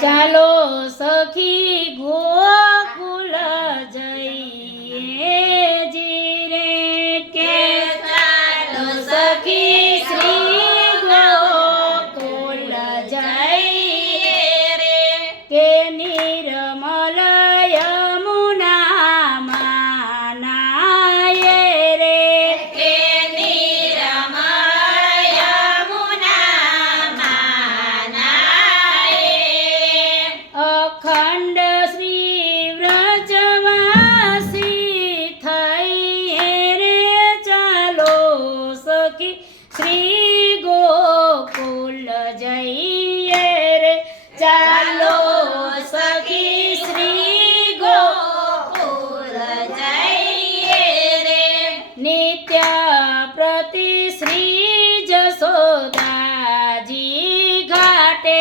ચાલો સખી ગોકુલ જઈએ જીરે કે ચાલો સખી શ્રી ગોકુલ જઈએ રે કે નિર્મલ યમુના નાય રે કે નિર્મલ યમુના અખંડ શ્રી વ્રજવાસી થઈએ રે ચાલો સખી શ્રી ગોકુલ જઈએ રે ચાલો સખી શ્રી ગોકુલ જઈએ રે નિત્ય પ્રતિ શ્રી જશોદાજી ઘાટે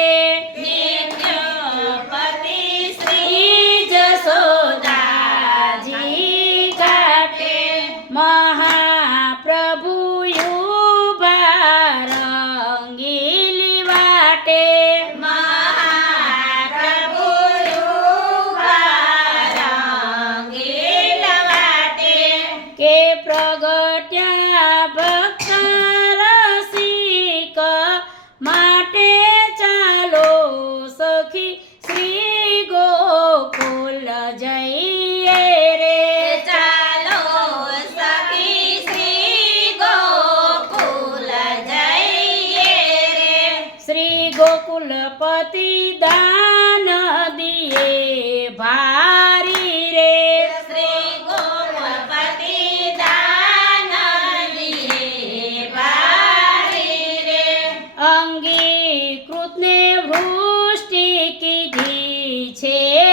મહાપ્રભુ રંગીલી વાટે મહાપ્રભુ રંગીલી વાટે કે પ્રગટ્યા ભક્ત રસિક માટે ચાલો સખી શ્રી ગોકુલ જઈએ રે ચાલો સખી શ્રી ગોકુલ જઈએ રે શ્રી ગોકુલપતિ દાન દિયે ભારી રે શ્રી ગોકુલપતિ દાન દિયે ભારી રે અંગીકૃતને વૃષ્ટિ કીધી છે